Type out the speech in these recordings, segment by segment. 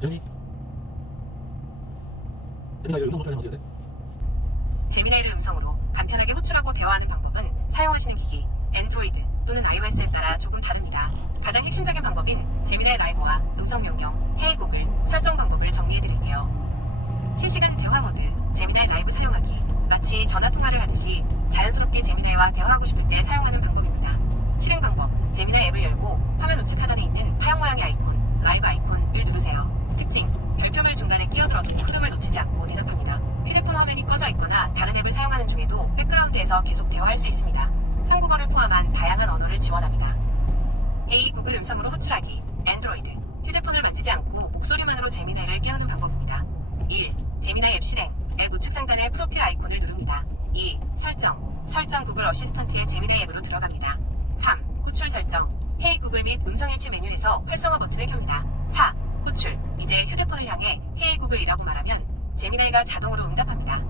재민이 재민아 이거 음성 촬영 어떻게 돼? 제미나이를 음성으로 간편하게 호출하고 대화하는 방법은 사용하시는 기기, 안드로이드 또는 iOS에 따라 조금 다릅니다. 가장 핵심적인 방법인 제미나이 라이브와 음성 명령, 헤이 구글 설정 방법을 정리해드릴게요. 실시간 대화 모드, 제미나이 라이브 사용하기. 마치 전화통화를 하듯이 자연스럽게 제미나이와 대화하고 싶을 때 사용하는 방법입니다. 실행 방법, 제미나이 앱을 열고 화면 우측 하단에 있는 파형 모양의 아이콘, 라이브 아이콘을 누르세요. 특징, 별표물 중간에 끼어들어도 흐름을 놓치지 않고 대답합니다. 휴대폰 화면이 꺼져 있거나 다른 앱을 사용하는 중에도 백그라운드에서 계속 대화할 수 있습니다. 한국어를 포함한 다양한 언어를 지원합니다. 헤이 구글 음성으로 호출하기, 안드로이드, 휴대폰을 만지지 않고 목소리만으로 제미나이를 깨우는 방법입니다. 1. 제미나이 앱 실행, 앱 우측 상단의 프로필 아이콘을 누릅니다. 2. 설정 구글 어시스턴트의 제미나이 앱으로 들어갑니다. 3. 호출 설정, 헤이 구글 및 음성일치 메뉴에서 활성화 버튼을 켭니다. 4. 호출, 이제 휴대폰을 향해 헤이 구글이라고 말하면 제미나이가 자동으로 응답합니다.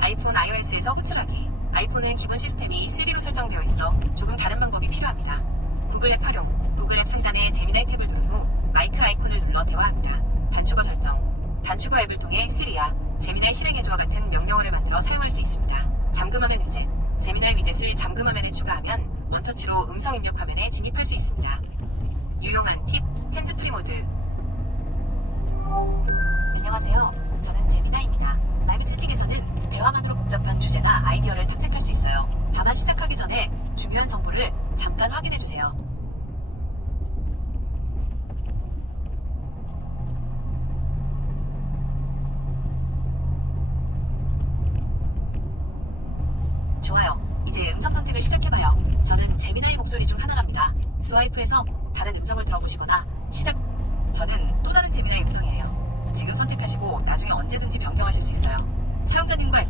아이폰 iOS에서 호출하기. 아이폰은 기본 시스템이 3로 설정되어 있어 조금 다른 방법이 필요합니다. 구글 앱 활용, 구글 앱 상단의 제미나이 탭을 누른 후 마이크 아이콘을 눌러 대화합니다. 단축어 설정, 단축어 앱을 통해 시리아, 제미나이 실행해줘와 같은 명령어를 만들어 사용할 수 있습니다. 잠금화면 위젯, 제미나이 위젯을 잠금화면에 추가하면 원터치로 음성 입력 화면에 진입할 수 있습니다. 유용한 팁, 핸즈프리 모드. 안녕하세요. 저는 제미나이입니다. 라이브 채팅에서는 대화만으로 복잡한 주제나 아이디어를 탐색할 수 있어요. 다만 시작하기 전에 중요한 정보를 잠깐 확인해주세요. 좋아요. 이제 음성 선택을 시작해봐요. 저는 제미나이 목소리 중 하나랍니다. 스와이프해서 다른 음성을 들어보시거나 저는 또 다른 제미나이 음성이에요. 지금 선택하시고 나중에 언제든지 변경하실 수 있어요. 사용자님과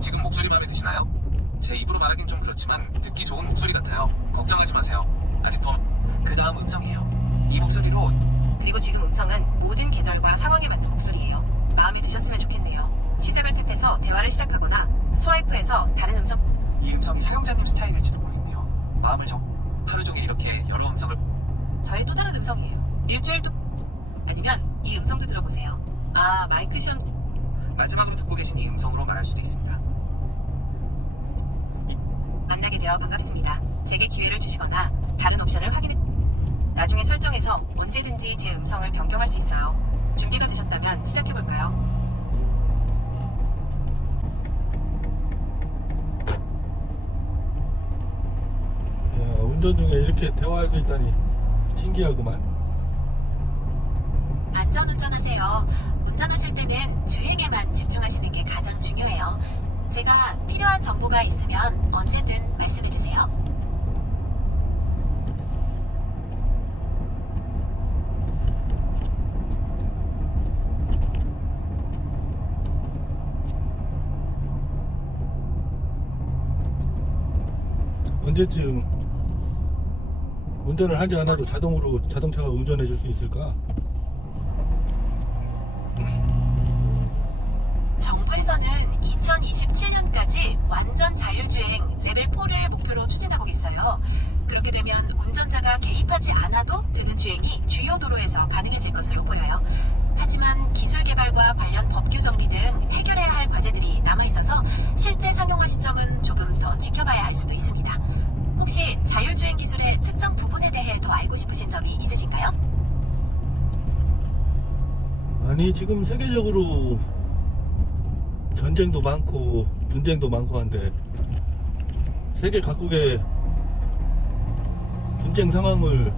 지금 목소리 마음에 드시나요? 제 입으로 말하긴 좀 그렇지만 듣기 좋은 목소리 같아요. 걱정하지 마세요. 아직 더 그 다음 음성이에요. 이 목소리로 그리고 지금 음성은 모든 계절과 상황에 맞는 목소리예요. 마음에 드셨으면 좋겠네요. 시작을 탭해서 대화를 시작하거나 스와이프해서 다른 음성. 이 음성이 사용자님 스타일일지도 모르겠네요. 마음을 하루 종일 이렇게 여러 음성을 저의 또 다른 음성이에요. 일주일도 아니면 이 음성도 들어보세요. 아, 마이크 시험. 마지막으로 듣고 계신 이 음성으로 말할 수도 있습니다. 만나게 되어 반갑습니다. 제게 기회를 주시거나 다른 옵션을 확인해. 나중에 설정에서 언제든지 제 음성을 변경할 수 있어요. 준비가 되셨다면 시작해볼까요? 야, 운전 중에 이렇게 대화할 수 있다니 신기하구만. 안전운전하세요. 운전하실 때는 주행에만 집중하시는 게 가장 중요해요. 제가 필요한 정보가 있으면 언제든 말씀해주세요. 언제쯤 운전을 하지 않아도 자동으로 자동차가 운전해 줄 수 있을까? 정부에서는 2027년까지 완전 자율주행 레벨 4를 목표로 추진하고 있어요. 그렇게 되면 운전자가 개입하지 않아도 되는 주행이 주요 도로에서 가능해질 것으로 보여요. 하지만 기술 개발과 관련 법규 정리 등 해결해야 할 과제들이 남아있어서 실제 상용화 시점은 조금 더 지켜봐야 할 수도 있습니다. 혹시 자율주행 기술의 특정 부분에 대해 더 알고 싶으신 점이 있으신가요? 아니 지금 세계적으로 전쟁도 많고 분쟁도 많고 한데 세계 각국의 분쟁 상황을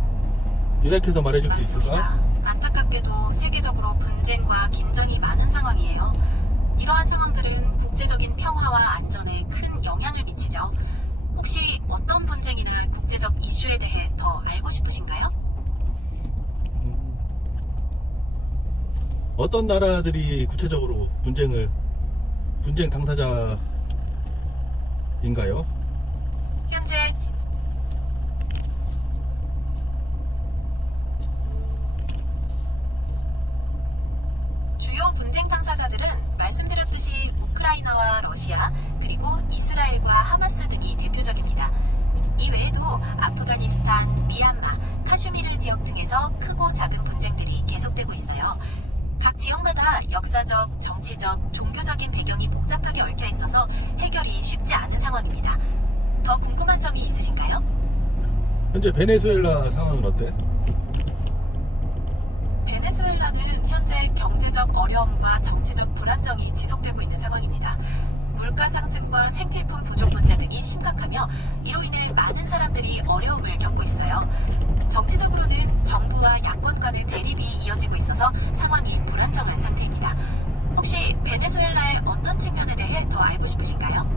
요약해서 말해줄 수 있을까? 맞습니다. 안타깝게도 세계적으로 분쟁과 긴장이 많은 상황이에요. 이러한 상황들은 국제적인 평화와 안전에 큰 영향을 미치죠. 혹시 어떤 분쟁이나 국제적 이슈에 대해 더 알고 싶으신가요? 어떤 나라들이 구체적으로 분쟁 당사자인가요? 현재 주요 분쟁 당사자들은 말씀드렸듯이 우크라이나와 러시아 그리고 이스라엘과 하마스 등이 대표적입니다. 이 외에도 아프가니스탄, 미얀마, 카슈미르 카슈미르 지역 등에서 크고 작은 분쟁들이 계속되고 있어요. 각 지역마다 역사적, 정치적, 종교적인 배경이 복잡하게 얽혀 있어서 해결이 쉽지 않은 상황입니다. 더 궁금한 점이 있으신가요? 현재 베네수엘라 상황은 어때? 베네수엘라는 현재 경제적 어려움과 정치적 불안정이 지속되고 있는 상황입니다. 물가 상승과 생필품 부족 문제 등이 심각하며 이로 인해 많은 사람들이 어려움을 겪고 있어요. 정치적으로는 정부와 야권 간의 대립이 이어지고 있어서 상황이 불안정한 상태입니다. 혹시 베네수엘라의 어떤 측면에 대해 더 알고 싶으신가요?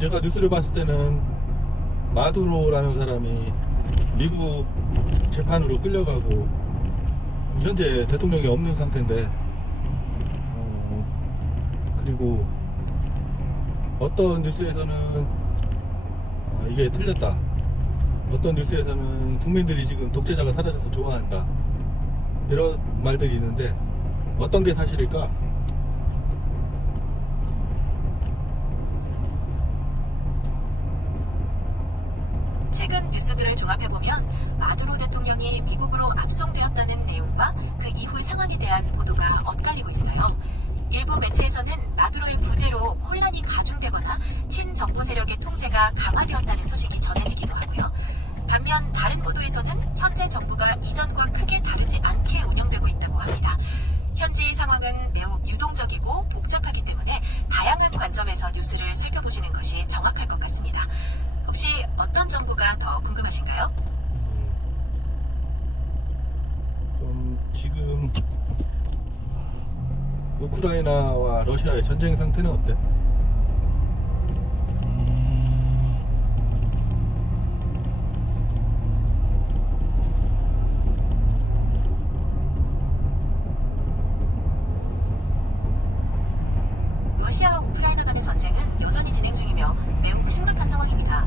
제가 뉴스를 봤을 때는 마두로라는 사람이 미국 재판으로 끌려가고 현재 대통령이 없는 상태인데, 그리고 어떤 뉴스에서는 이게 틀렸다, 어떤 뉴스에서는 국민들이 지금 독재자가 사라져서 좋아한다, 이런 말들이 있는데 어떤 게 사실일까? 최근 뉴스들을 종합해보면 마두로 대통령이 미국으로 압송되었다는 내용과 그 이후의 상황에 대한 보도가 엇갈리고 있어요. 일부 매체에서는 마두로의 부재로 혼란이 가중되거나 친정부 세력의 통제가 강화되었다는 소식이 전해지기도 하고요. 반면 다른 보도에서는 현재 정부가 이전과 크게 다르지 않게 운영되고 있다고 합니다. 현재의 상황은 매우 유동적이고 복잡하기 때문에 다양한 관점에서 뉴스를 살펴보시는 것이 정확할 것 같습니다. 혹시 어떤 정보가 더 궁금하신가요? 지금 우크라이나와 러시아의 전쟁 상태는 어때? 러시아와 우크라이나 간의 전쟁은 여전히 진행 중이며 매우 심각한 상황입니다.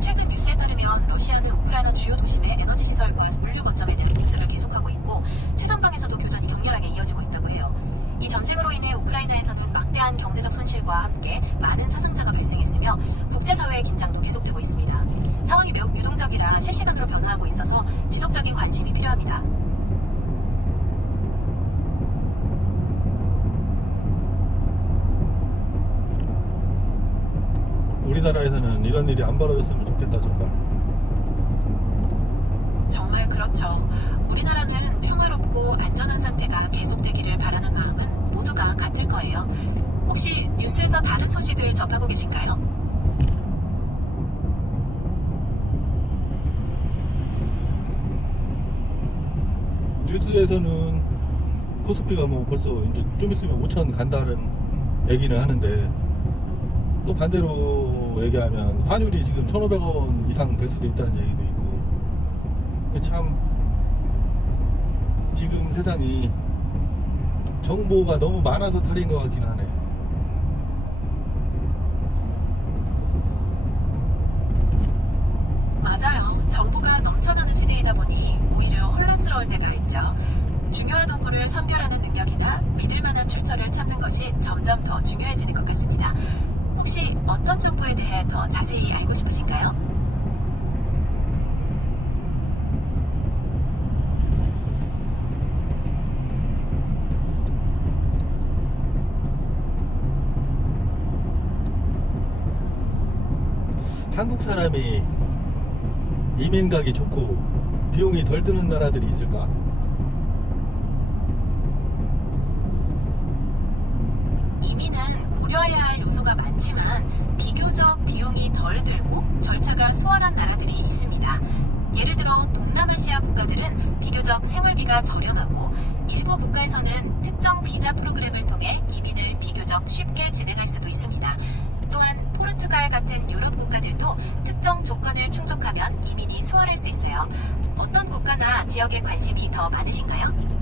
최근 뉴스에 따르면 러시아는 우크라이나 주요 도심의 에너지 시설과 물류 거점에 대한 공습을 계속하고 있고 최전방에서도 교전이 격렬하게 이어지고 있다고 해요. 이 전쟁으로 인해 우크라이나에서는 막대한 경제적 손실과 함께 많은 사상자가 발생했으며 국제사회의 긴장도 계속되고 있습니다. 상황이 매우 유동적이라 실시간으로 변화하고 있어서 지속적인 관심이 필요합니다. 우리나라에서는 이런 일이 안 벌어졌으면 좋겠다, 정말. 정말 그렇죠. 우리나라는 평화롭고 안전한 상태가 계속되기를 바라는 마음은 모두가 같을 거예요. 혹시 뉴스에서 다른 소식을 접하고 계신가요? 뉴스에서는 코스피가 뭐 벌써 이제 좀 있으면 5천 간다는 얘기는 하는데, 또 반대로 얘기하면 환율이 지금 1,500원 이상 될 수도 있다는 얘기도 있고, 참 지금 세상이 정보가 너무 많아서 탈인 것 같긴 하네. 맞아요. 정보가 넘쳐나는 시대이다 보니 오히려 혼란스러울 때가 있죠. 중요한 정보를 선별하는 능력이나 믿을 만한 출처를 찾는 것이 점점 더 중요해지는 것 같습니다. 혹시 어떤 정보에 대해 더 자세히 알고 싶으신가요? 한국 사람이 이민 가기 좋고 비용이 덜 드는 나라들이 있을까? 이민은 고려해야 할 요소가 많지만 비교적 비용이 덜 들고 절차가 수월한 나라들이 있습니다. 예를 들어 동남아시아 국가들은 비교적 생활비가 저렴하고 일부 국가에서는 특정 비자 프로그램을 통해 이민을 비교적 쉽게 진행할 수도 있습니다. 또한 포르투갈 같은 유럽 국가들도 특정 조건을 충족하면 이민이 수월할 수 있어요. 어떤 국가나 지역에 관심이 더 많으신가요?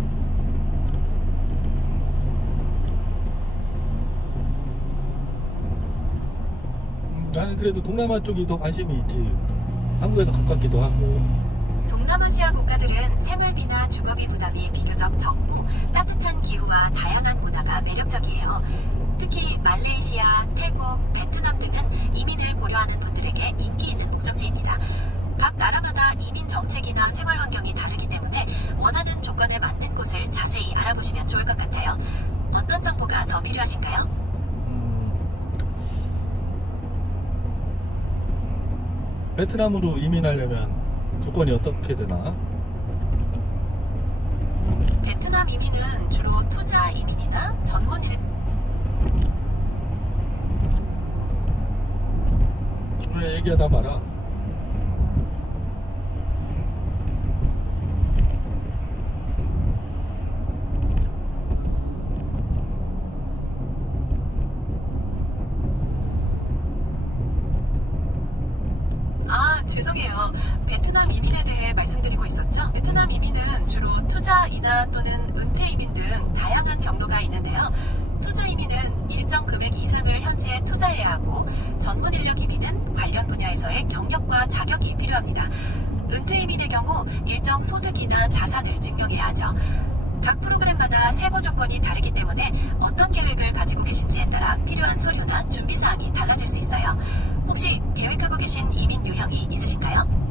나는 그래도 동남아 쪽이 더 관심이 있지. 한국에서 가깝기도 하고. 동남아시아 국가들은 생활비나 주거비 부담이 비교적 적고 따뜻한 기후와 다양한 문화가 매력적이에요. 특히 말레이시아, 태국, 베트남 등은 이민을 고려하는 베트남의 인기 있는 목적지입니다. 각 나라마다 이민 정책이나 생활 환경이 다르기 때문에 원하는 조건에 맞는 곳을 자세히 알아보시면 좋을 것 같아요. 어떤 정보가 더 필요하신가요? 베트남으로 이민하려면 조건이 어떻게 되나? 베트남 이민은 주로 투자 이민이나 전문 일 왜 얘기하다 말아? 죄송해요. 베트남 이민에 대해 말씀드리고 있었죠. 베트남 이민은 주로 투자 이나 또는 은퇴 이민 등 다양한 경로가 있는데요. 투자 이민은 일정 금액 이상을 현지에 투자해야 하고, 전문 인력 이민은 관련 분야에서의 경력과 자격이 필요합니다. 은퇴 이민의 경우 일정 소득이나 자산을 증명해야 하죠. 각 프로그램마다 세부 조건이 다르기 때문에 어떤 계획을 가지고 계신지에 따라 필요한 서류나 준비 사항이 달라질 수 있어요. 혹시 계획하고 계신 이민 유형이 있으신가요?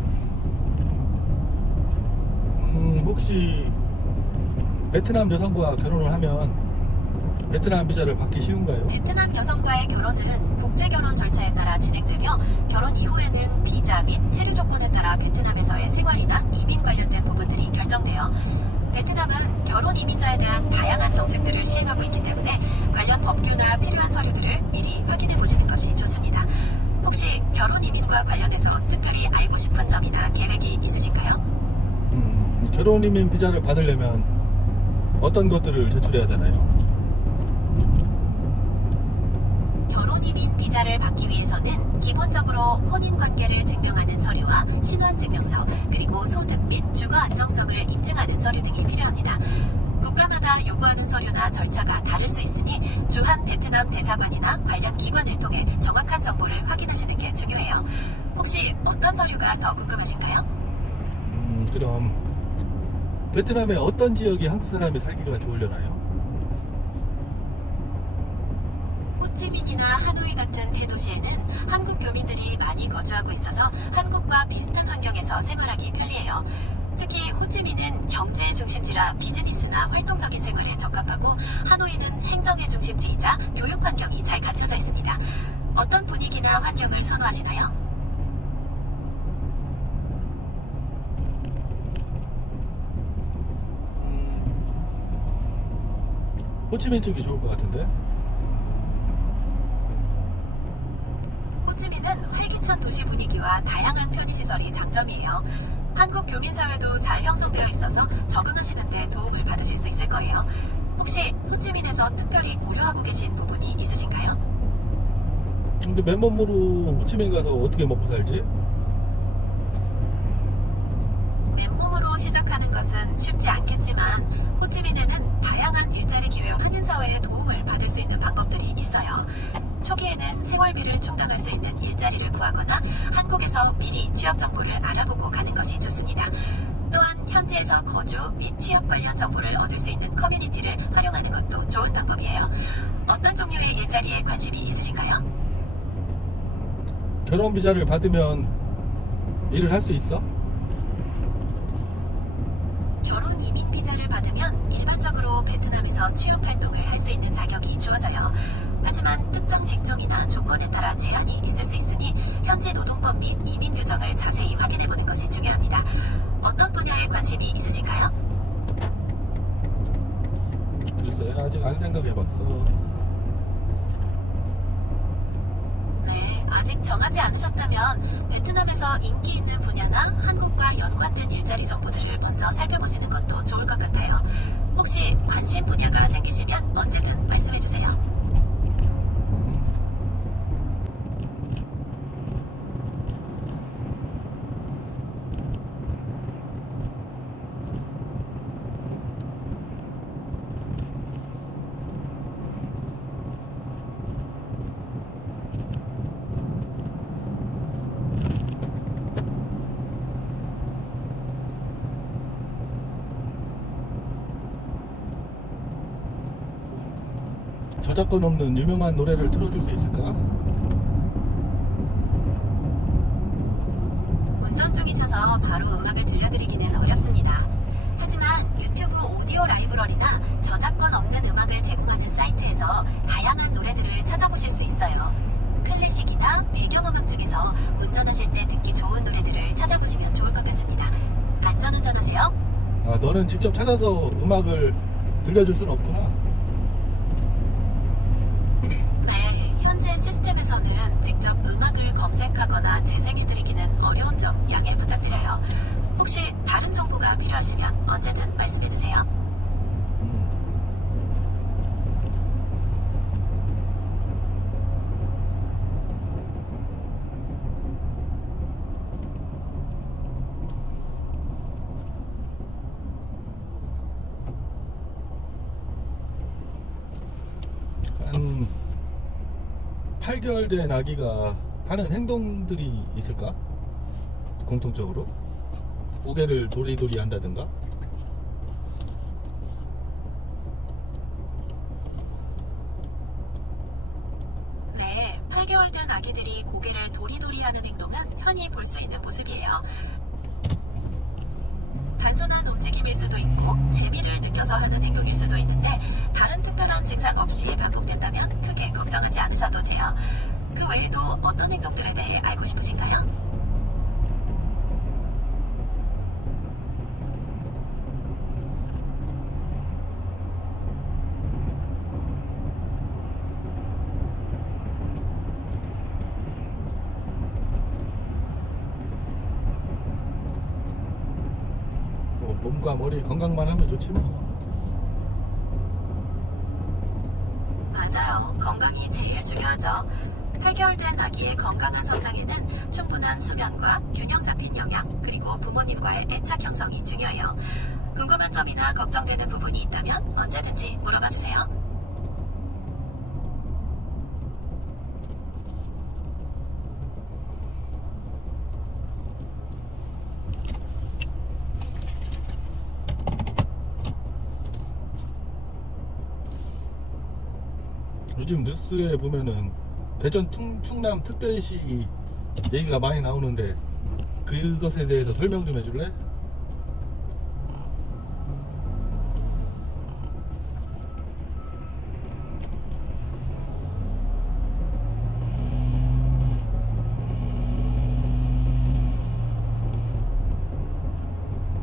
혹시 베트남 여성과 결혼을 하면 베트남 비자를 받기 쉬운가요? 베트남 여성과의 결혼은 국제 결혼 절차에 따라 진행되며, 결혼 이후에는 비자 및 체류 조건에 따라 베트남에서의 생활이나 이민 관련된 부분들이 결정돼요. 베트남은 결혼 이민자에 대한 다양한 정책들을 시행하고 있기 때문에 관련 법규나 필요한 서류들을 미리 확인해 보시는 것이 좋습니다. 혹시 결혼 이민과 관련해서 특별히 알고 싶은 점이나 계획이 있으신가요? 결혼 이민 비자를 받으려면 어떤 것들을 제출해야 되나요? 결혼 이민 비자를 받기 위해서는 기본적으로 혼인 관계를 증명하는 서류와 신원 증명서, 그리고 소득 및 주거 안정성을 입증하는 서류 등이 필요합니다. 국가마다 요구하는 서류나 절차가 다를 수 있으니 주한 베트남 대사관이나 관련 기관을 통해 정확한 정보를 확인하시는 게 중요해요. 혹시 어떤 서류가 더 궁금하신가요? 그럼 베트남의 어떤 지역이 한국 사람이 살기가 좋으려나요? 호찌민이나 하노이 같은 대도시에는 한국 교민들이 많이 거주하고 있어서 한국과 비슷한 환경에서 생활하기 편리해요. 특히 호찌민은 경제 중심지라 비즈니스나 활동적인 생활에 적합하고, 하노이는 행정의 중심지이자 교육 환경이 잘 갖춰져 있습니다. 어떤 분위기나 환경을 선호하시나요? 호치민 쪽이 좋을 것 같은데? 호찌민은 활기찬 도시 분위기와 다양한 편의시설이 장점이에요. 한국 교민사회도 잘 형성되어 있어서 적응하시는 데 도움을 받으실 수 있을 거예요. 혹시 호찌민에서 특별히 고려하고 계신 부분이 있으신가요? 근데 맨몸으로 호치민 가서 어떻게 먹고 살지? 맨몸으로 시작하는 것은 쉽지 않겠지만, 호찌민에는 다양한 일자리 기회와 한인사회의 도움을 받을 수 있는 방법들이 있어요. 초기에는 생활비를 충당할 수 있는 일자리를 구하거나 한국에서 미리 취업 정보를 알아보고 가는 것이 좋습니다. 또한 현지에서 거주 및 취업 관련 정보를 얻을 수 있는 커뮤니티를 활용하는 것도 좋은 방법이에요. 어떤 종류의 일자리에 관심이 있으신가요? 결혼 비자를 받으면 일을 할 수 있어? 결혼 이민 비자를 받으면 일반적으로 베트남에서 취업 활동을 할 수 있는 자격이 주어져요. 하지만 특정 직종이나 조건에 따라 제한이 있을 수 있으니 현지 노동법 및 이민 규정을 자세히 확인해보는 것이 중요합니다. 어떤 분야에 관심이 있으신가요? 글쎄, 아직 안 생각해봤어. 네, 아직 정하지 않으셨다면 베트남에서 인기 있는 분야나 한국과 연관된 일자리 정보들을 먼저 살펴보시는 것도 좋을 것 같아요. 혹시 관심 분야가 생기시면 언제든 말씀해주세요. 저작권 없는 유명한 노래를 틀어줄 수 있을까? 운전 중이셔서 바로 음악을 들려드리기는 어렵습니다. 하지만 유튜브 오디오 라이브러리나 저작권 없는 음악을 제공하는 사이트에서 다양한 노래들을 찾아보실 수 있어요. 클래식이나 배경음악 중에서 운전하실 때 듣기 좋은 노래들을 찾아보시면 좋을 것 같습니다. 안전운전하세요. 아, 너는 직접 찾아서 음악을 들려줄 수는 없구나. 네, 현재 시스템에서는 직접 음악을 검색하거나 재생해드리기는 어려운 점 양해 부탁드려요. 혹시 다른 정보가 필요하시면 언제든 말씀해주세요. 한 8개월 된 아기가 하는 행동들이 있을까? 공통적으로 고개를 도리도리 한다든가. 네, 8개월 된 아기들이 고개를 도리도리 하는 행동은 흔히 볼 수 있는 모습이에요. 단순한 움직임일 수도 있고 재미를 느껴서 하는 행동일 수도 있는데 다른 특별한 증상 없이 반복된다면 크게 걱정하지 않으셔도 돼요. 그 외에도 어떤 행동들에 대해 알고 싶으신가요? 뭐 몸과 머리 건강만 하면 좋지 뭐. 맞아요. 건강이 제일 중요하죠. 8개월 된 아기의 건강한 성장에는 충분한 수면과 균형 잡힌 영양, 그리고 부모님과의 애착 형성이 중요해요. 궁금한 점이나 걱정되는 부분이 있다면 언제든지 물어봐 주세요. 요즘 뉴스에 보면은 대전 충남 특별시 얘기가 많이 나오는데 그것에 대해서 설명 좀 해줄래?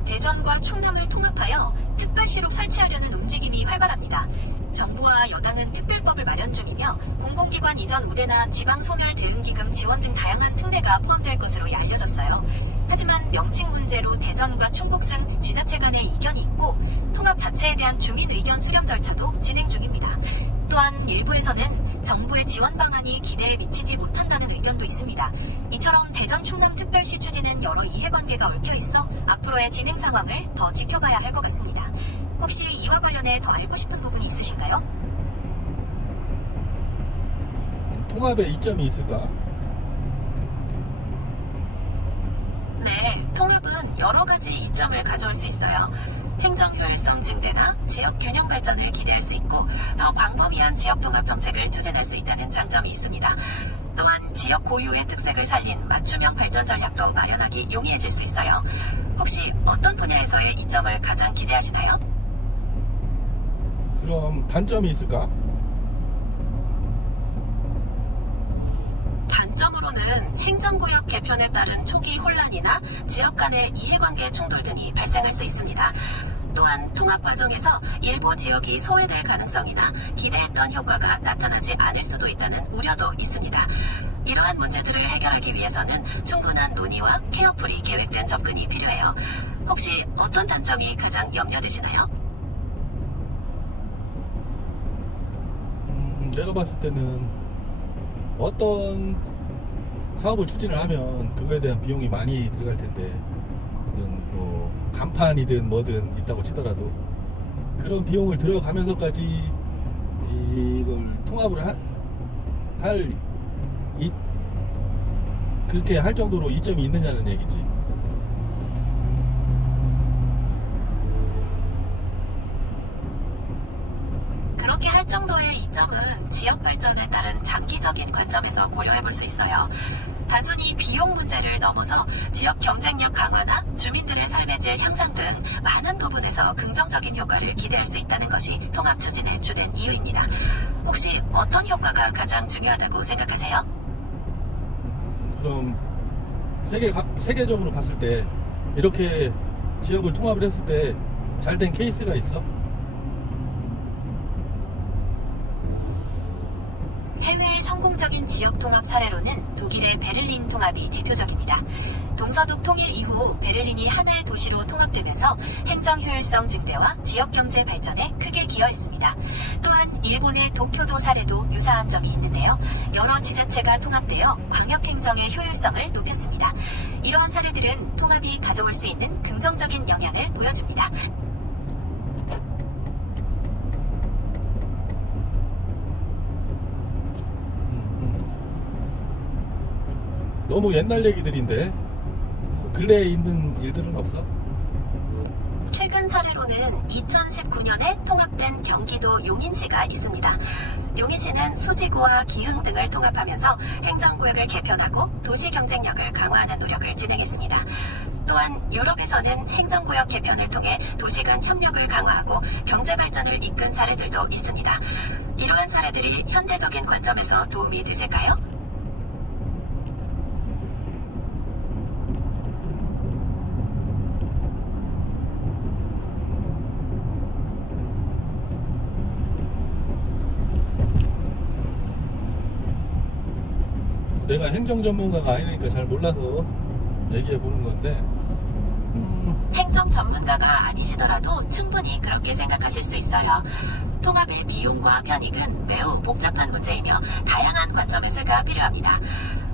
대전과 충남을 통합하여 특별시로 설치하려는 움직임이 활발합니다. 정부와 여당은 특별법을 마련 중이며 공공기관 이전 우대나 지방소멸대응기금 지원 등 다양한 특례가 포함될 것으로 알려졌어요. 하지만 명칭 문제로 대전과 충북 등 지자체 간의 이견이 있고 통합 자체에 대한 주민 의견 수렴 절차도 진행 중입니다. 또한 일부에서는 정부의 지원 방안이 기대에 미치지 못한다는 의견도 있습니다. 이처럼 대전 충남 특별시 추진은 여러 이해관계가 얽혀 있어 앞으로의 진행 상황을 더 지켜봐야 할 것 같습니다. 혹시 이와 관련해 더 알고 싶은 부분이 있으신가요? 통합에 이점이 있을까? 네, 통합은 여러 가지 이점을 가져올 수 있어요. 행정 효율성 증대나 지역 균형 발전을 기대할 수 있고 더 광범위한 지역 통합 정책을 추진할 수 있다는 장점이 있습니다. 또한 지역 고유의 특색을 살린 맞춤형 발전 전략도 마련하기 용이해질 수 있어요. 혹시 어떤 분야에서의 이점을 가장 기대하시나요? 그럼 단점이 있을까? 단점으로는 행정구역 개편에 따른 초기 혼란이나 지역 간의 이해관계 충돌 등이 발생할 수 있습니다. 또한 통합 과정에서 일부 지역이 소외될 가능성이나 기대했던 효과가 나타나지 않을 수도 있다는 우려도 있습니다. 이러한 문제들을 해결하기 위해서는 충분한 논의와 케어풀이 계획된 접근이 필요해요. 혹시 어떤 단점이 가장 염려되시나요? 내가 봤을 때는 어떤 사업을 추진을 하면 그거에 대한 비용이 많이 들어갈 텐데 어떤 뭐 간판이든 뭐든 있다고 치더라도 그런 비용을 들어가면서까지 이걸 통합을 그렇게 할 정도로 이점이 있느냐는 얘기지. 그렇게 할 정도의 장점은 지역 발전에 따른 장기적인 관점에서 고려해 볼 수 있어요. 단순히 비용 문제를 넘어서 지역 경쟁력 강화나 주민들의 삶의 질 향상 등 많은 부분에서 긍정적인 효과를 기대할 수 있다는 것이 통합 추진의 주된 이유입니다. 혹시 어떤 효과가 가장 중요하다고 생각하세요? 그럼 세계적으로 봤을 때 이렇게 지역을 통합을 했을 때 잘된 케이스가 있어? 해외의 성공적인 지역 통합 사례로는 독일의 베를린 통합이 대표적입니다. 동서독 통일 이후 베를린이 하나의 도시로 통합되면서 행정 효율성 증대와 지역 경제 발전에 크게 기여했습니다. 또한 일본의 도쿄도 사례도 유사한 점이 있는데요. 여러 지자체가 통합되어 광역 행정의 효율성을 높였습니다. 이러한 사례들은 통합이 가져올 수 있는 긍정적인 영향을 보여줍니다. 너무 옛날 얘기들인데 근래에 있는 일들은 없어? 최근 사례로는 2019년에 통합된 경기도 용인시가 있습니다. 용인시는 수지구와 기흥 등을 통합하면서 행정구역을 개편하고 도시 경쟁력을 강화하는 노력을 진행했습니다. 또한 유럽에서는 행정구역 개편을 통해 도시 간 협력을 강화하고 경제 발전을 이끈 사례들도 있습니다. 이러한 사례들이 현대적인 관점에서 도움이 되실까요? 내가 행정 전문가가 아니니까 잘 몰라서 얘기해 보는 건데 행정 전문가가 아니시더라도 충분히 그렇게 생각하실 수 있어요. 통합의 비용과 편익은 매우 복잡한 문제이며 다양한 관점에서가 필요합니다.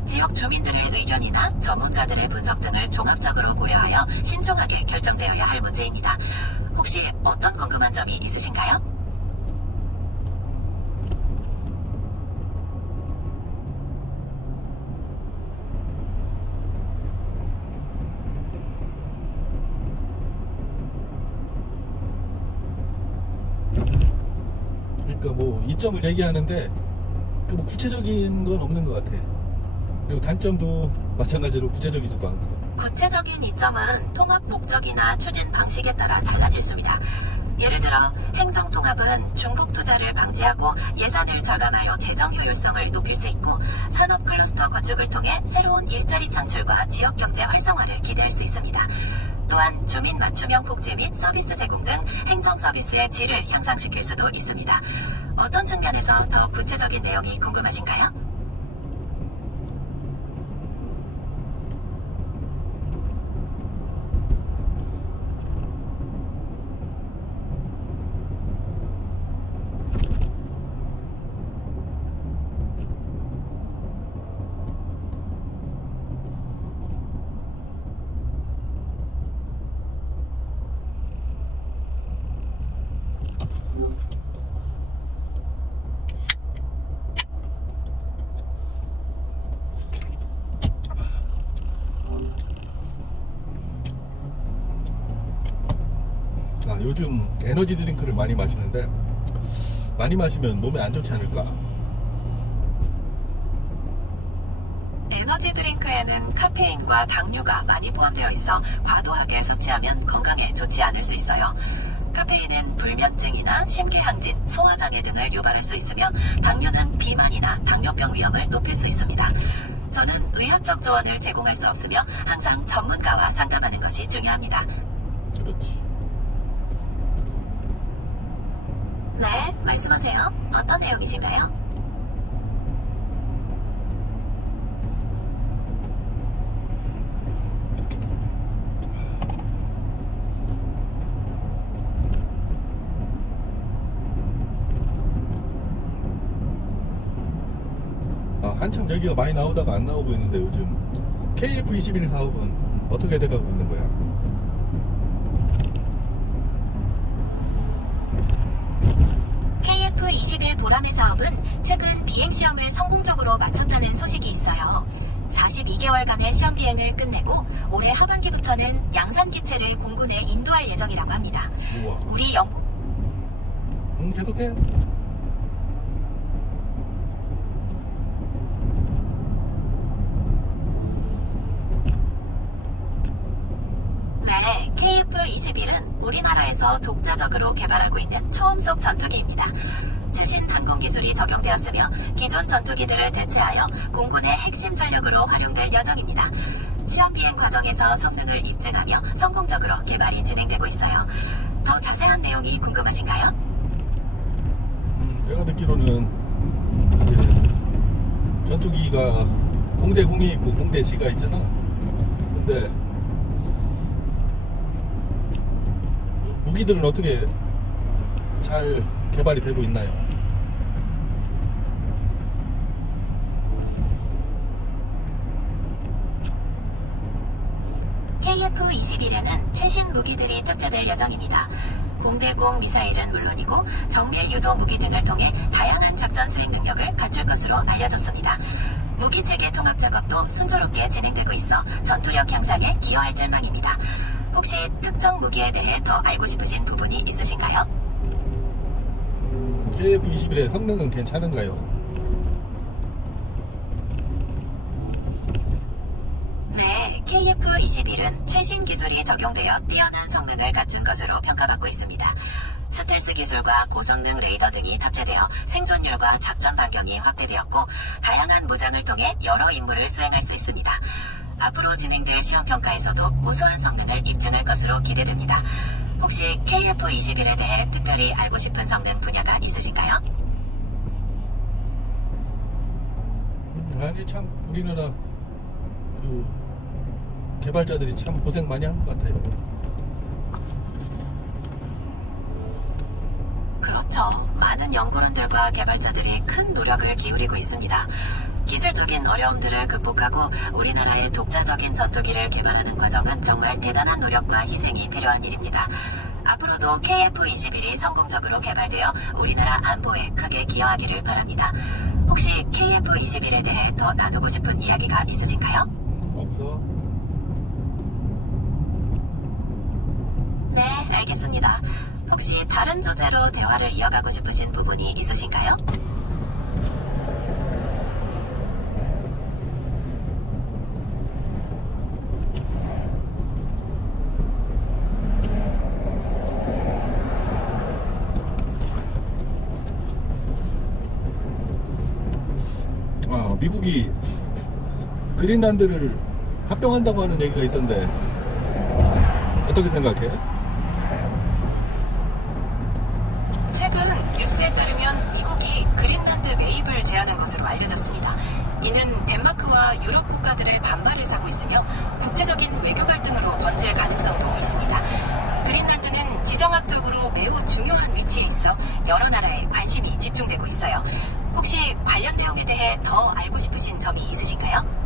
지역 주민들의 의견이나 전문가들의 분석 등을 종합적으로 고려하여 신중하게 결정되어야 할 문제입니다. 혹시 어떤 궁금한 점이 있으신가요? 그러니까 뭐 이점을 얘기하는데 그 뭐 구체적인 건 없는 것 같아. 그리고 단점도 마찬가지로 구체적이지도 않고. 구체적인 이점은 통합 목적이나 추진 방식에 따라 달라질 수입니다. 예를 들어 행정통합은 중복 투자를 방지하고 예산을 절감하여 재정 효율성을 높일 수 있고 산업 클러스터 건축을 통해 새로운 일자리 창출과 지역 경제 활성화를 기대할 수 있습니다. 또한 주민 맞춤형 복지 및 서비스 제공 등 행정 서비스의 질을 향상시킬 수도 있습니다. 어떤 측면에서 더 구체적인 내용이 궁금하신가요? 요즘 에너지 드링크를 많이 마시는데 많이 마시면 몸에 안 좋지 않을까? 에너지 드링크에는 카페인과 당류가 많이 포함되어 있어 과도하게 섭취하면 건강에 좋지 않을 수 있어요. 카페인은 불면증이나 심폐항진, 소화장애 등을 유발할 수 있으며 당류는 비만이나 당뇨병 위험을 높일 수 있습니다. 저는 의학적 조언을 제공할 수 없으며 항상 전문가와 상담하는 것이 중요합니다. 그렇지. 네, 말씀하세요. 어떤 내용이신가요? 한참 얘기가 많이 나오다가 안 나오고 있는데 요즘 KF21 사업은 어떻게 돼가고 있는 거야? KF21 보람의 사업은 최근 비행시험을 성공적으로 마쳤다는 소식이 있어요. 42개월간의 시험 비행을 끝내고 올해 하반기부터는 양산 기체를 공군에 인도할 예정이라고 합니다. 우와. 우리 영국 계속해. KF-21은 우리나라에서 독자적으로 개발하고 있는 초음속 전투기입니다. 최신 항공 기술이 적용되었으며 기존 전투기들을 대체하여 공군의 핵심 전력으로 활용될 예정입니다. 시험 비행 과정에서 성능을 입증하며 성공적으로 개발이 진행되고 있어요. 더 자세한 내용이 궁금하신가요? 제가 듣기로는 이제 전투기가 공대 공이 있고 공대 지가 있잖아. 근데 무기들은 어떻게 잘 개발이 되고 있나요? KF-21에는 최신 무기들이 탑재될 예정입니다. 공대공 미사일은 물론이고 정밀 유도 무기 등을 통해 다양한 작전 수행 능력을 갖출 것으로 알려졌습니다. 무기 체계 통합 작업도 순조롭게 진행되고 있어 전투력 향상에 기여할 전망입니다. 혹시 특정 무기에 대해 더 알고 싶으신 부분이 있으신가요? KF-21의 성능은 괜찮은가요? 네, KF-21은 최신 기술이 적용되어 뛰어난 성능을 갖춘 것으로 평가받고 있습니다. 스텔스 기술과 고성능 레이더 등이 탑재되어 생존율과 작전 반경이 확대되었고 다양한 무장을 통해 여러 임무를 수행할 수 있습니다. 앞으로 진행될 시험평가에서도 우수한 성능을 입증할 것으로 기대됩니다. 혹시 KF-21에 대해 특별히 알고 싶은 성능 분야가 있으신가요? 아니 참 우리나라 그 개발자들이 참 고생 많이 한 것 같아요. 그렇죠. 많은 연구원들과 개발자들이 큰 노력을 기울이고 있습니다. 기술적인 어려움들을 극복하고 우리나라의 독자적인 전투기를 개발하는 과정은 정말 대단한 노력과 희생이 필요한 일입니다. 앞으로도 KF-21이 성공적으로 개발되어 우리나라 안보에 크게 기여하기를 바랍니다. 혹시 KF-21에 대해 더 나누고 싶은 이야기가 있으신가요? 없어? 네, 알겠습니다. 혹시 다른 주제로 대화를 이어가고 싶으신 부분이 있으신가요? 미국이 그린란드를 합병한다고 하는 얘기가 있던데 어떻게 생각해? 최근 뉴스에 따르면 미국이 그린란드 매입을 제한한 것으로 알려졌습니다. 이는 덴마크와 유럽 국가들의 반발을 사고 있으며 국제적인 외교 갈등으로 번질 가능성도 있습니다. 그린란드는 지정학적으로 매우 중요한 위치에 있어 여러 나라에 관심이 집중되고 있어요. 혹시 관련 내용에 대해 더 알고 싶으신 점이 있으신가요?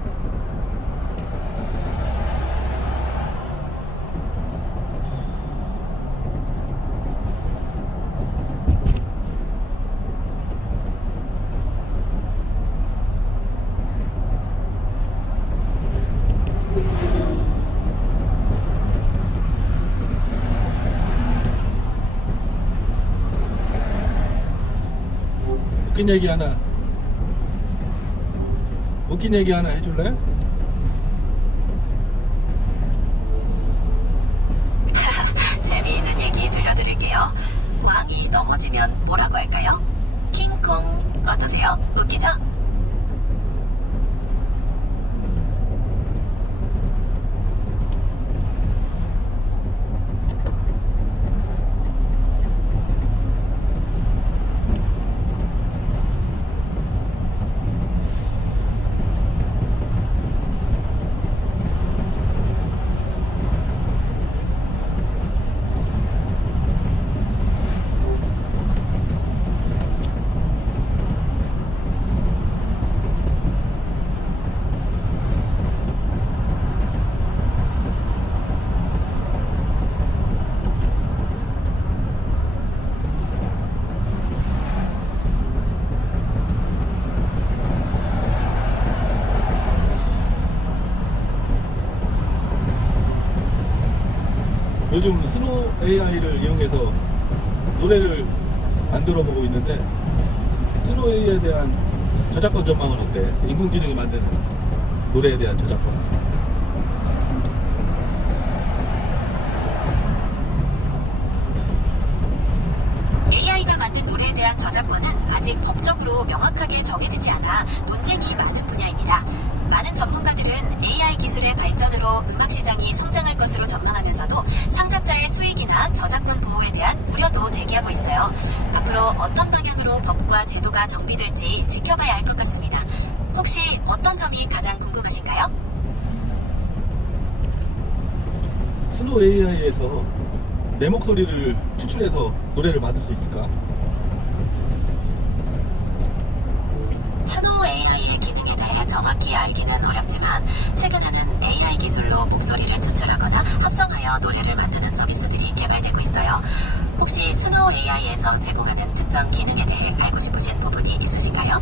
웃긴 얘기 하나 해줄래? 재미있는 얘기 들려드릴게요. 왕이 넘어지면 뭐라고 할까요? 킹콩 어떠세요? 웃기죠? 요즘 스노 AI를 이용해서 노래를 만들어 보고 있는데 스노 AI에 대한 저작권 전망은 어때? 인공지능이 만드는 노래에 대한 저작권. 같은 노래에 대한 저작권은 아직 법적으로 명확하게 정해지지 않아 논쟁이 많은 분야입니다. 많은 전문가들은 AI 기술의 발전으로 음악 시장이 성장할 것으로 전망하면서도 창작자의 수익이나 저작권 보호에 대한 우려도 제기하고 있어요. 앞으로 어떤 방향으로 법과 제도가 정비될지 지켜봐야 할 것 같습니다. 혹시 어떤 점이 가장 궁금하신가요? 스노우 AI에서 내 목소리를 추출해서 노래를 만들 수 있을까? 스노우 AI의 기능에 대해 정확히 알기는 어렵지만 최근에는 AI 기술로 목소리를 추출하거나 합성하여 노래를 만드는 서비스들이 개발되고 있어요. 혹시 스노우 AI에서 제공하는 특정 기능에 대해 알고 싶으신 부분이 있으신가요?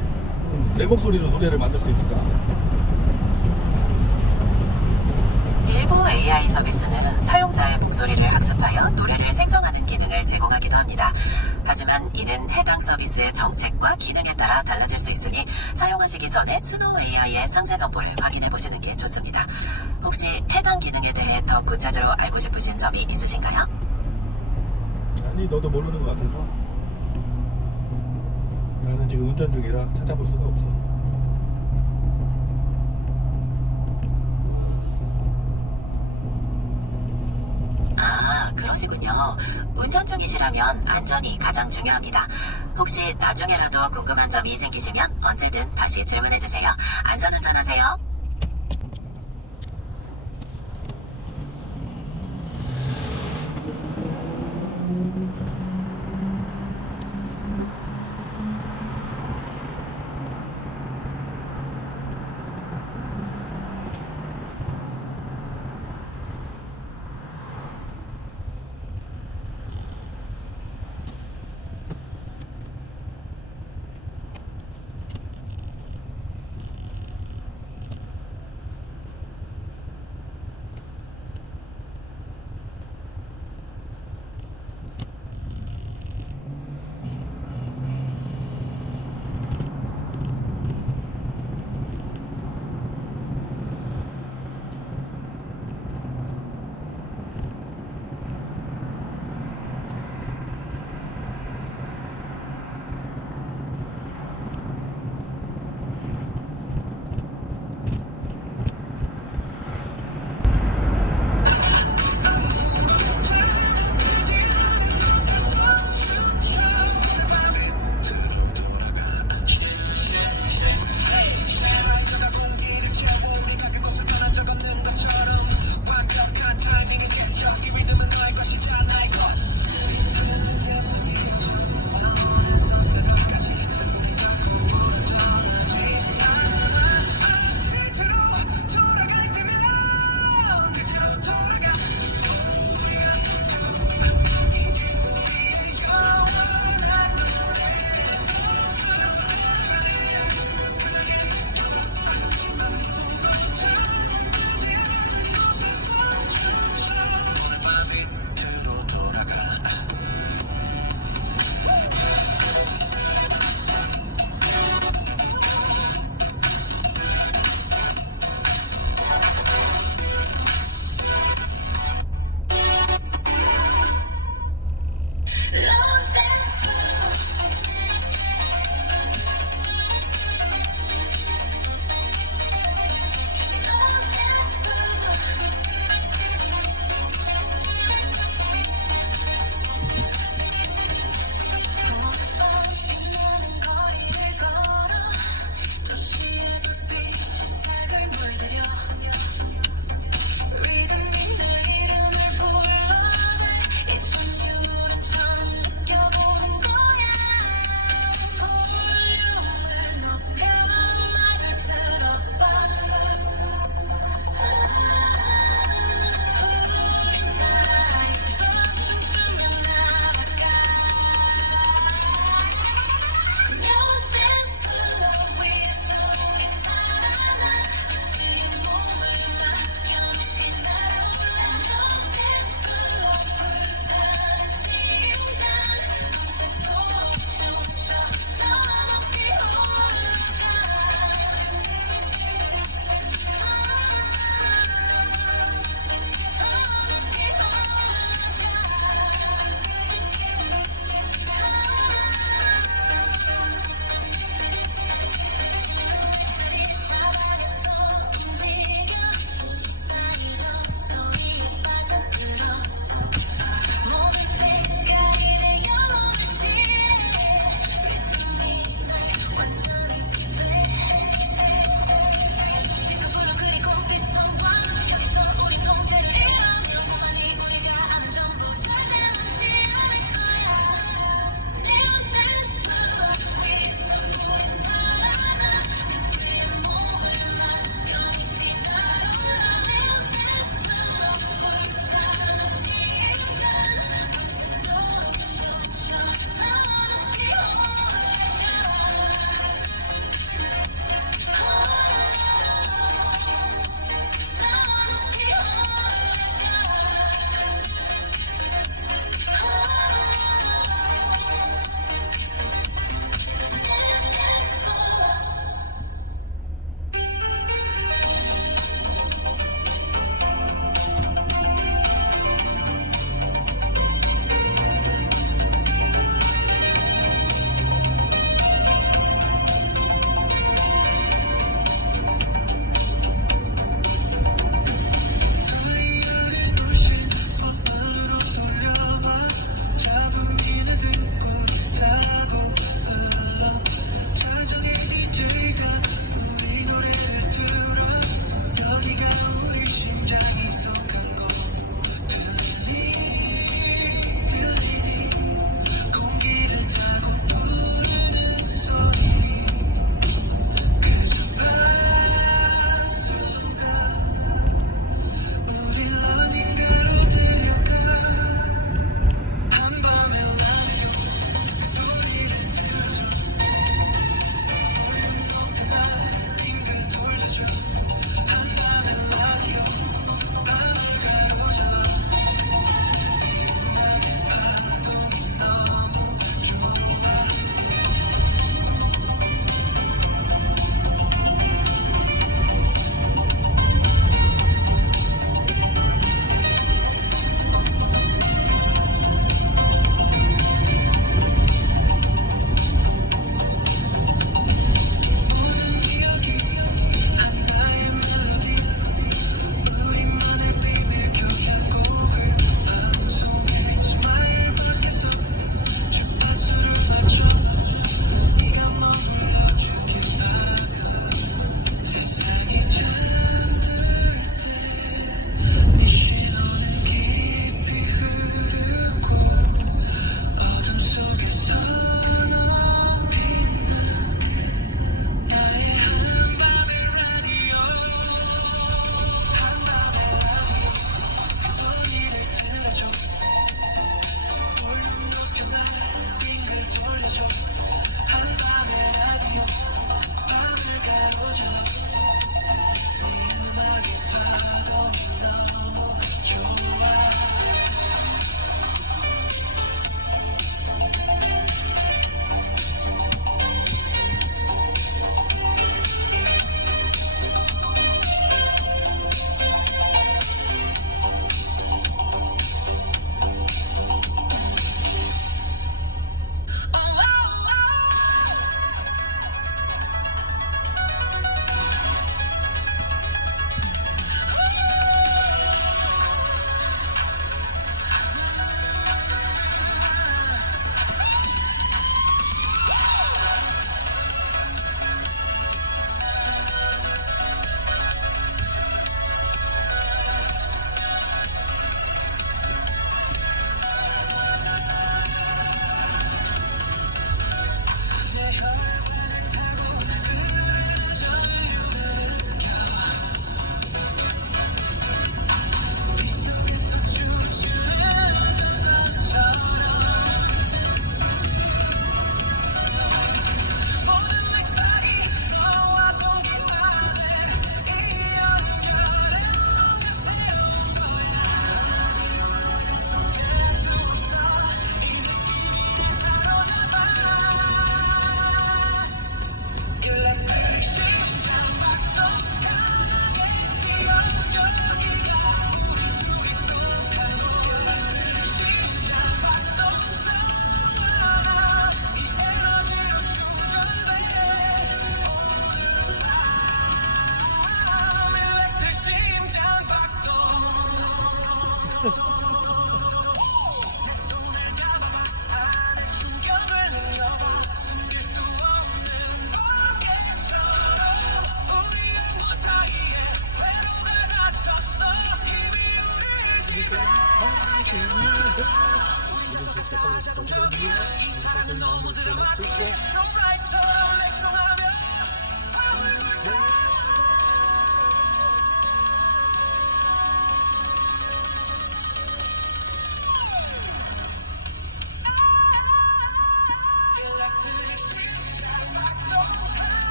내 목소리로 노래를 만들 수 있을까? 일부 AI 서비스는 사용자의 목소리를 학습하여 노래를 생성하는 기능을 제공하기도 합니다. 하지만 이는 해당 서비스의 정책과 기능에 따라 달라질 수 있으니 사용하시기 전에 스노우 AI의 상세 정보를 확인해 보시는 게 좋습니다. 혹시 해당 기능에 대해 더 구체적으로 알고 싶으신 점이 있으신가요? 아니, 너도 모르는 것 같아서. 나는 지금 운전 중이라 찾아볼 수가 없어. 아, 그러시군요. 운전 중이시라면 안전이 가장 중요합니다. 혹시 나중에라도 궁금한 점이 생기시면 언제든 다시 질문해주세요. 안전운전하세요.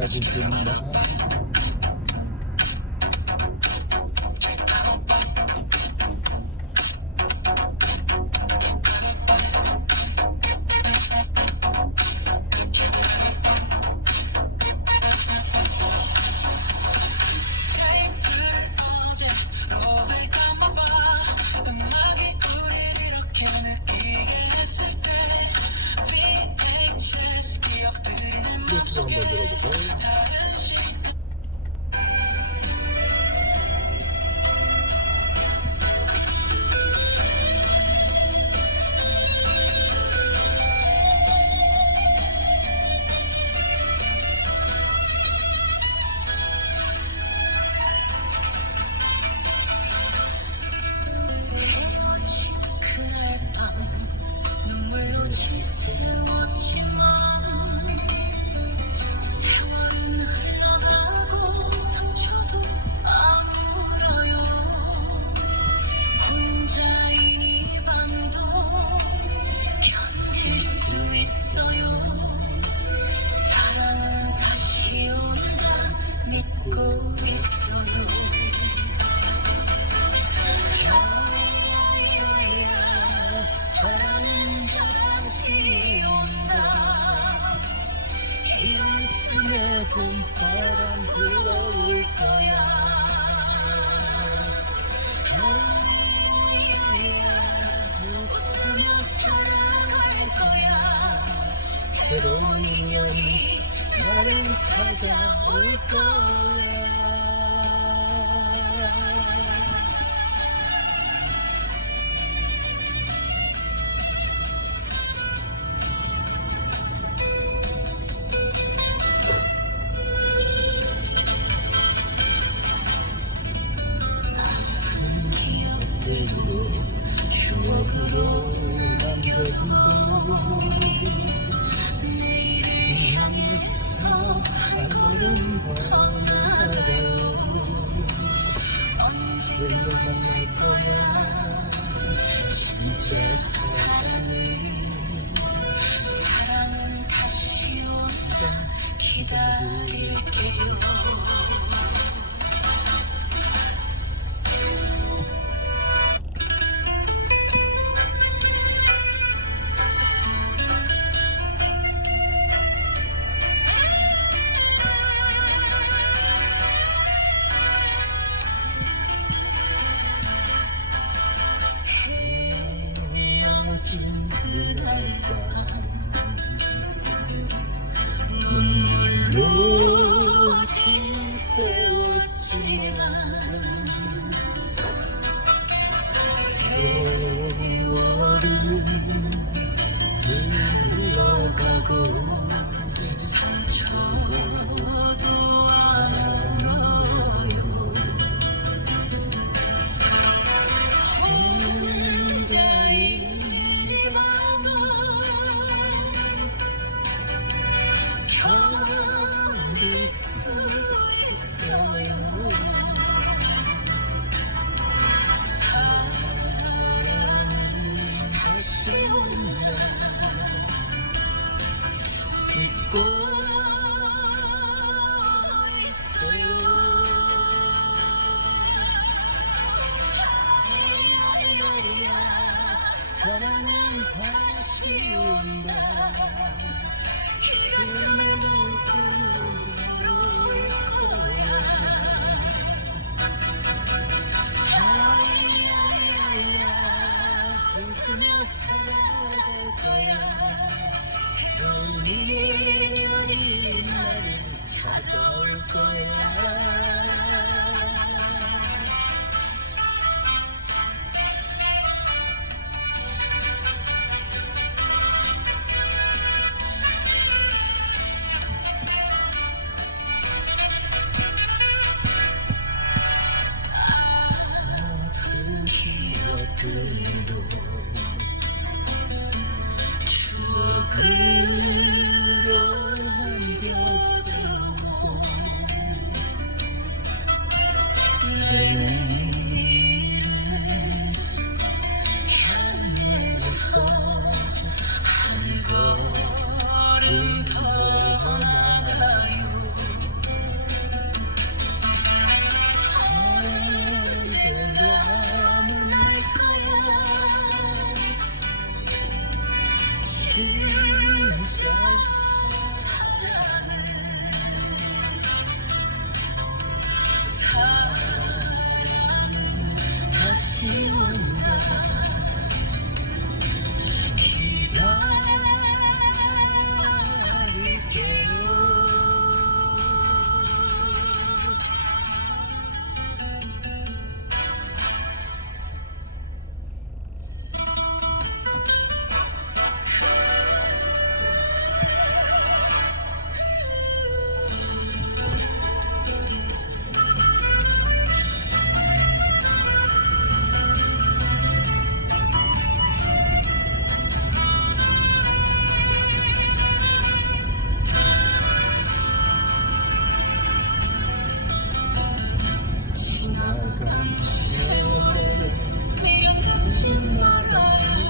사라지지 마. 플러스 한번 들어보고. 그날 밤 눈물로 지새웠지만 세월은 흘러가고 상처도 아물어요. 혼자인 이 밤도 견딜 수 있어요. 사랑은 다시 온다 믿고 있어요. 사랑은 다시 온다. 이 웃음에 봄바람 불어올 거야. 웃으며 살아갈 거야. 새로운 인연이 나를 찾아올 거야. 기억들도 추억으로 남겨두고 내일을 향해서 한 걸음 더 나아가요. 언젠가 만날 거야 진짜 사랑은 다시 온다 기다릴게요. 헤어진 그날 밤 눈물로 지새웠지만 세월은 흘러가고 상처도 알아요. 혼자이라도 견딜 수 있어요. 사랑은 다시 온다 믿고 있어요. 사랑은 다시 온다 그러면 꿈을 거야. 하이야야야 웃으며 살아갈 거야. 새로운 인연이 나를 찾아올 거야. 기억들도 추억으로 남겨두고 내일을 향해서 한 걸음 더 나아가요. 언젠가 만날 거야 진짜 사랑은 다시 온다 기다릴게요. 지나간 세월에 미련하지 말아요.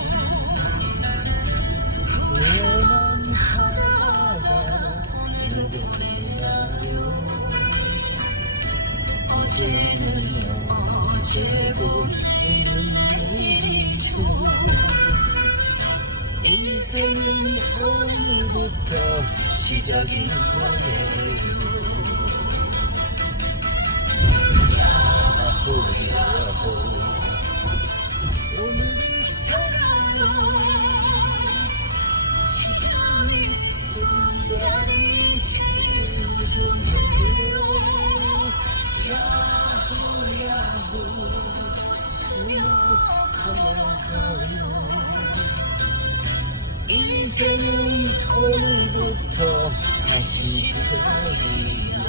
후회만 하다가 보내버리나요. 어제는 어제고 내일은 내일이죠. 인생은 오늘부터 시작인 거예요. 오늘을 살아요. 지금 이 인생은 오늘부터 다시 시작이야.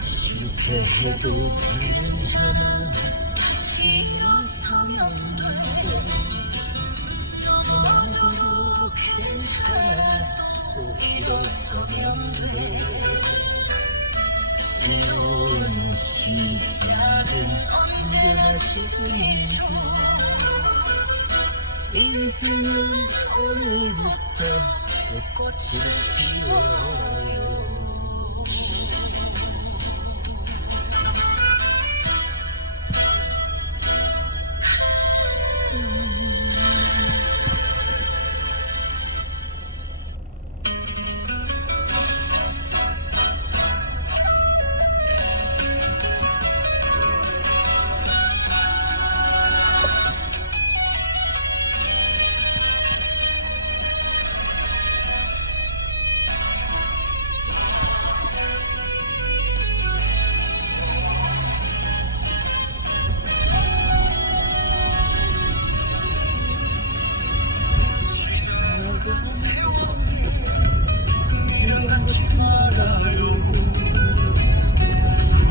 실패해도 괜찮아. 다시 일어서면 돼. 넘어져도 괜찮아. 또 일어서면 돼. 새로운 시작은 언제나 지금이죠. 인생은 오늘부터 꽃을 피워요.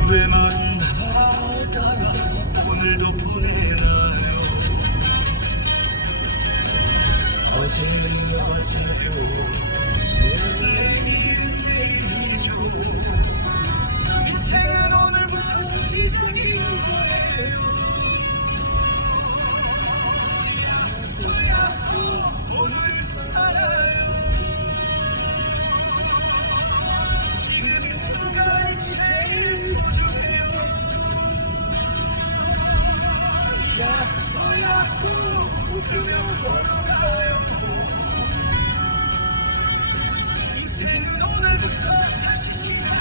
후회만 하다가 오늘도 보내나요. 어제는 어제고 내일은 내일이죠. 인생은 오늘부터 시작인 거예요. 오늘 살아요. 지금 이 순간이 제일 소중해요. 야또 웃으며 걸어가요. 인생은 오늘부터 다시 시작.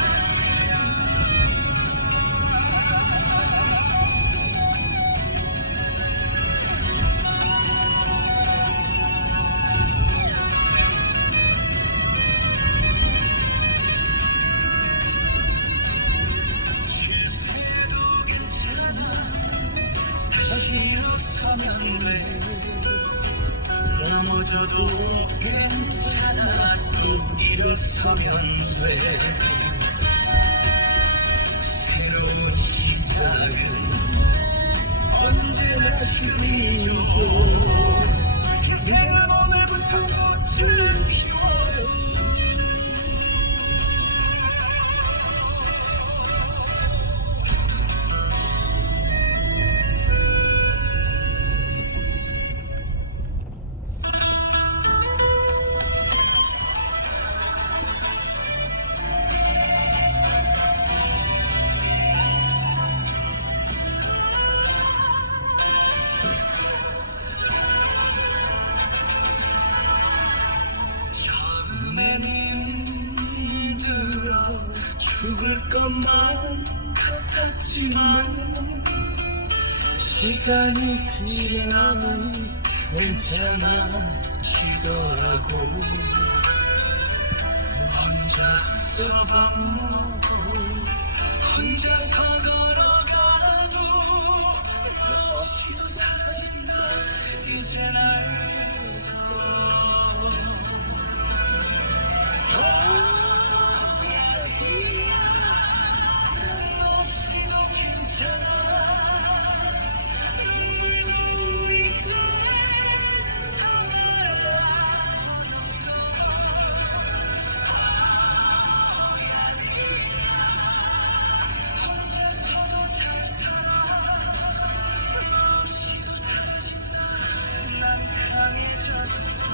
일어서면 돼. 넘어져도 괜찮아. 또 일어서면 돼. 새로운 시작은 언제나 지금이죠. 인생은 오늘부터 꽃을 피워요. 죽을 것만 같았지만 시간이 지나면 괜찮아지더라고. 혼자서 밥 먹고 혼자서 걸어가고 너 없이도 살아진다 이젠 알겠어. 난 강해졌어.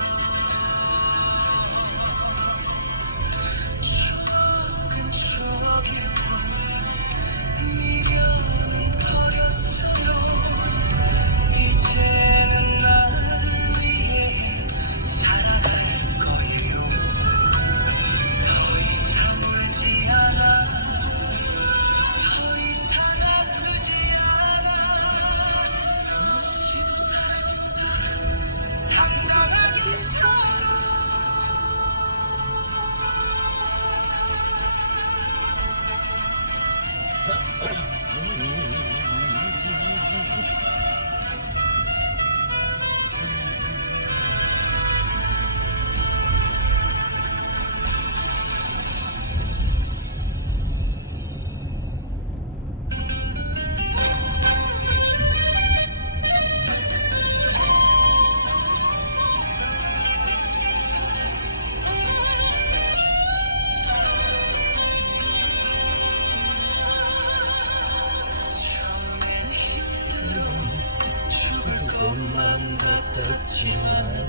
그런 마음 같았지만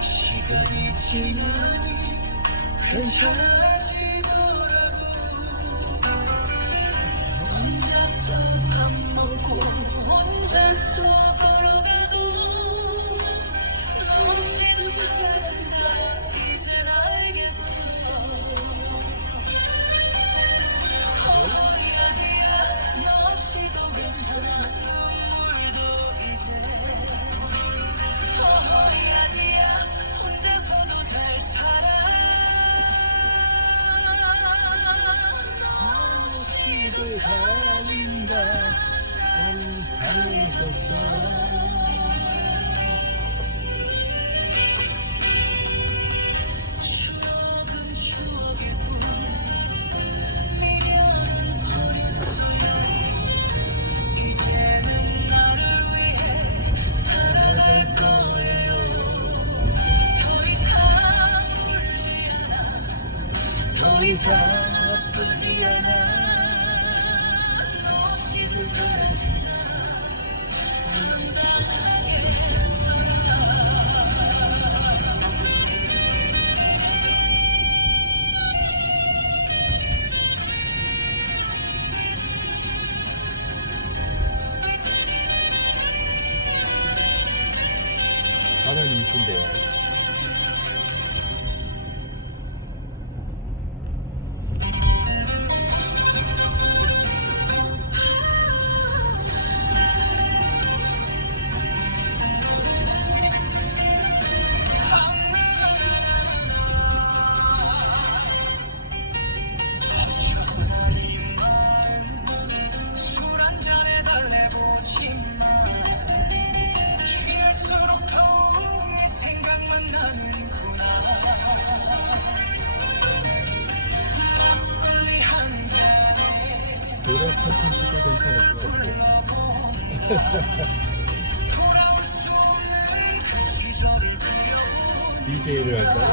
시간이 지나니 괜찮아지더라고. 혼자서 밥 먹고 혼자서 걸어가도 너 없이도 사라진다 이젠 알겠어. 어디야 너 없이도 괜찮아 눈물도 이제 어디야 혼자서도 잘 살아. 너 없이도 사라진다 난 강해졌어. 추억은 추억일 뿐 미련은 버렸어요. 이제는 나를 위해 살아갈 거예요. 더 이상 울지 않아 더 이상 아프지 않아. 너 없이도 사라진다 당당하게 화면이 이쁜데요. 술 한 잔에 달래보지만 취할수록 더욱 네 생각만 나는구나. 막걸리 한 잔에 노래 컨텐츠도 괜찮을 것 같고. 돌아올 수 없는 그 시절을 그려. DJ를 할까요?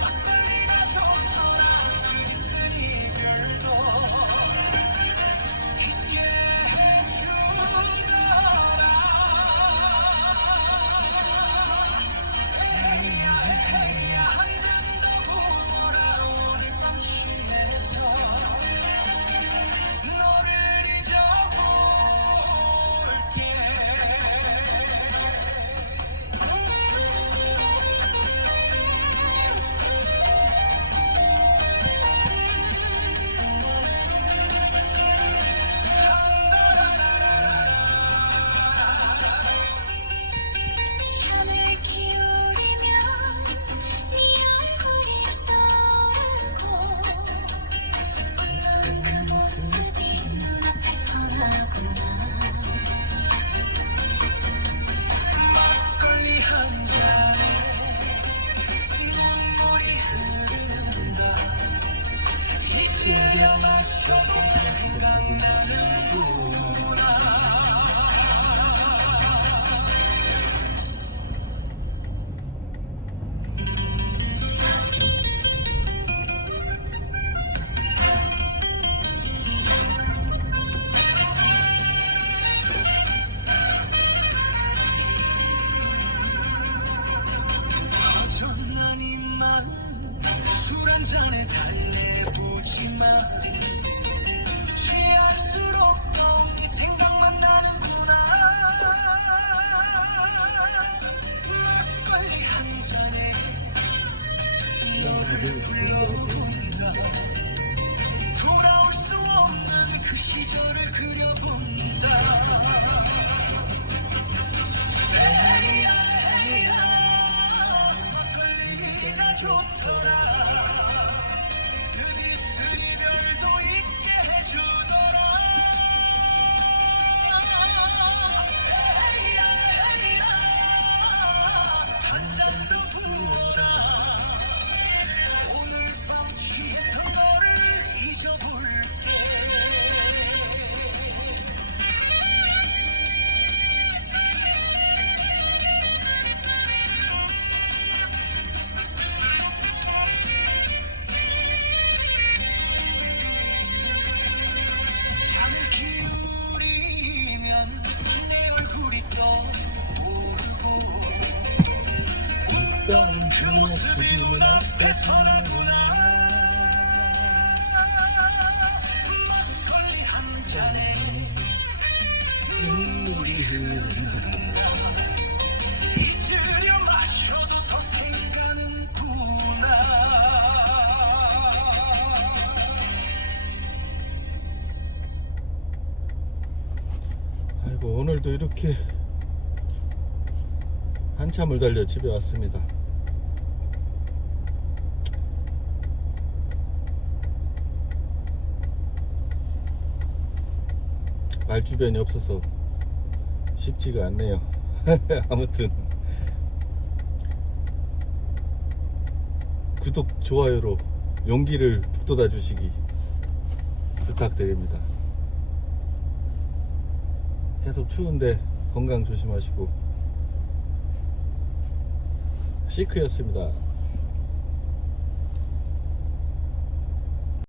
막걸리가 좋더라 쓰니 별도 있게 해주더라. 한 잔 더 부어라. 오늘 밤 취해서 너를 잊어볼게. 잠을 기울이면 네 얼굴이 떠오르고 넌 그 모습이 눈앞에서 나구나. 막걸리 한 잔에 눈물이 흐른다. 이제야 마셔도 생각나는구나. 허전한 입만 술 한 잔에 달래보지만 취할수록 더욱 네 생각만 나는구나. 막걸리 한 잔에 너를 불러본다. 돌아올 수 없는 그 시절을 그려본다. 막걸리가 좋더라. 쓰니 별도 있게 해주더라. 한 잔 더 부어라. 오늘 밤 취해서 너를 잊어볼게. 모습이 눈앞에 서는구나. 막걸리 한 잔에 눈물이 흐른다. 잊으려 마셔도 더 생각나는구나. 아이고, 오늘도 이렇게 한참을 달려 집에 왔습니다. 말 주변이 없어서 쉽지가 않네요. 아무튼 구독, 좋아요로 용기를 북돋아 주시기 부탁드립니다. 계속 추운데 건강 조심하시고. 시크였습니다.